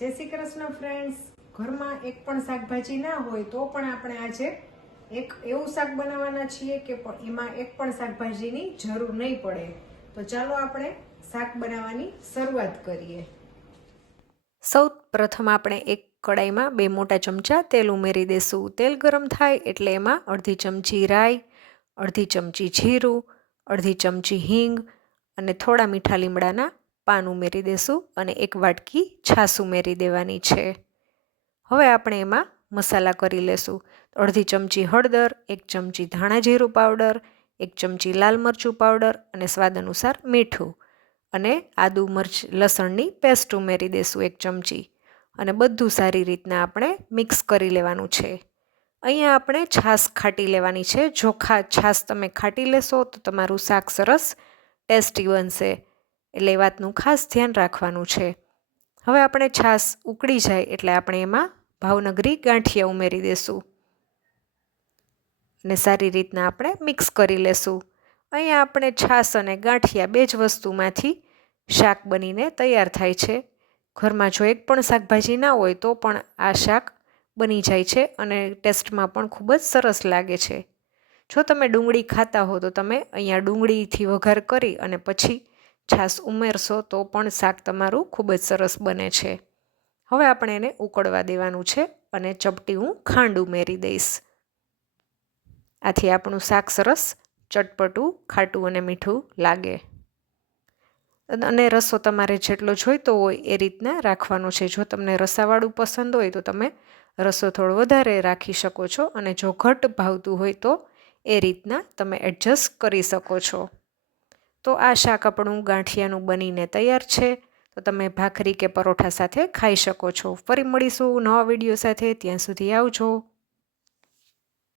जय श्री कृष्ण फ्रेंड्स। घर में एक पण शाकभाजी ना होय तो पण आपणे आजे एक एवं शाक बनाववाना छीए के एमां एक पण शाकभाजीनी जरूर नहीं पड़े। तो चालो आपणे शाक बनाववानी शरूआत करीए। सौ प्रथम આપણે એક કડાઈમાં 2 મોટા ચમચા તેલ ઉમેરી દેશું। તેલ ગરમ થાય એટલે એમાં અડધી ચમચી રાઈ, અડધી ચમચી જીરું, અડધી ચમચી હિંગ અને થોડા મીઠા લીમડાના પાન ઉમેરી દેશું અને એક વાટકી છાશ ઉમેરી દેવાની છે। હવે આપણે એમાં મસાલા કરી લેશું। અડધી ચમચી હળદર, એક ચમચી ધાણા જીરું પાવડર, એક ચમચી લાલ મરચું પાવડર અને સ્વાદ અનુસાર મીઠું અને આદુ મરચ લસણની પેસ્ટ ઉમેરી દેશું 1 ચમચી અને બધું સારી રીતના આપણે મિક્સ કરી લેવાનું છે। અહીંયા આપણે છાશ ખાટી લેવાની છે। જો છાશ તમે ખાટી લેશો તો તમારું શાક સરસ ટેસ્ટી બનશે, એટલે એ વાતનું ખાસ ધ્યાન રાખવાનું છે। હવે આપણે છાશ ઉકળી જાય એટલે આપણે એમાં ભાવનગરી ગાંઠિયા ઉમેરી દેશું અને સારી રીતના આપણે મિક્સ કરી લેશું। અહીંયા આપણે છાશ અને ગાંઠિયા બે જ વસ્તુમાંથી શાક બનીને તૈયાર થાય છે। ઘરમાં જો એક પણ શાકભાજી ના હોય તો પણ આ શાક બની જાય છે અને ટેસ્ટમાં પણ ખૂબ જ સરસ લાગે છે। જો તમે ડુંગળી ખાતા હો તો તમે અહીંયા ડુંગળીથી વઘાર કરી અને પછી છાશ ઉમેરશો તો પણ શાક તમારું ખૂબ જ સરસ બને છે। હવે આપણે એને ઉકળવા દેવાનું છે અને ચપટી હું ખાંડ ઉમેરી દઈશ। આથી આપણું શાક સરસ ચટપટું, ખાટું અને મીઠું લાગે અને રસો તમારે જેટલો જોઈતો હોય એ રીતના રાખવાનો છે। જો તમને રસાવાળું પસંદ હોય તો તમે રસો થોડો વધારે રાખી શકો છો અને જો ઘટ ભાવતું હોય તો એ રીતના તમે એડજસ્ટ કરી શકો છો। તો આ શાક આપણું ગાંઠિયાનું બનીને તૈયાર છે। તો તમે ભાખરી કે પરોઠા સાથે ખાઈ શકો છો। ફરી મળીશું નવા વિડીયો સાથે, ત્યાં સુધી આવજો।